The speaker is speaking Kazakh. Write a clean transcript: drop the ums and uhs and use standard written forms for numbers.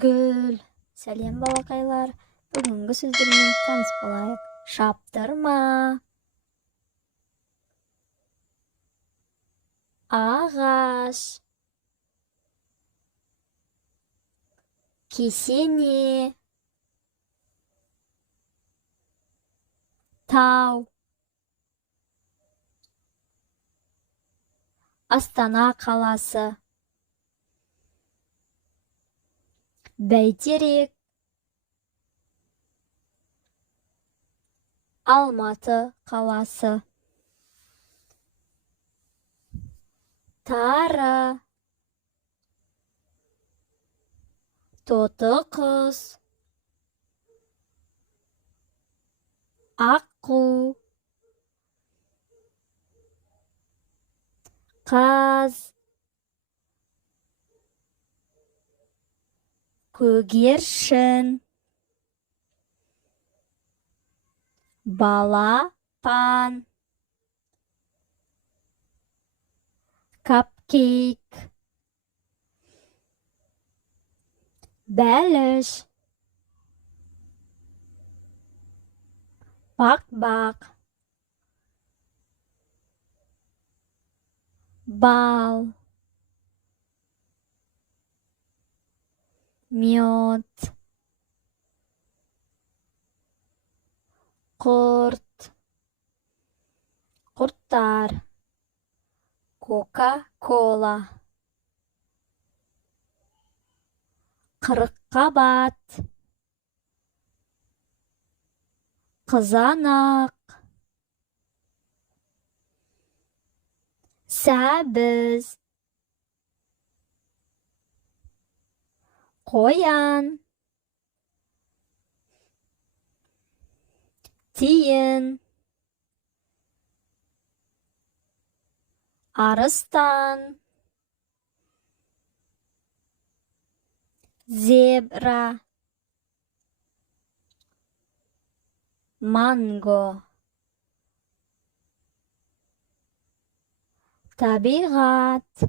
Gül. Сәлем балақайлар. Бүгінгі сөздермен таныс болайық. Шаптырма. Ағаш. Кесене. Тау. Астана қаласы. Бәйтерек. Алматы қаласы. Тары. Тоты құс. Аққу. Қаз. Көгершін. Балапан. Капкейк. Бәліш. Бақ-бақ. Бал. Мед. Құрт. Құрттар. Кока-кола. Қырыққабат. Қызанақ. Сәбіз. Қоян. Тиін. Арыстан. Зебра. Манго. Табиғат.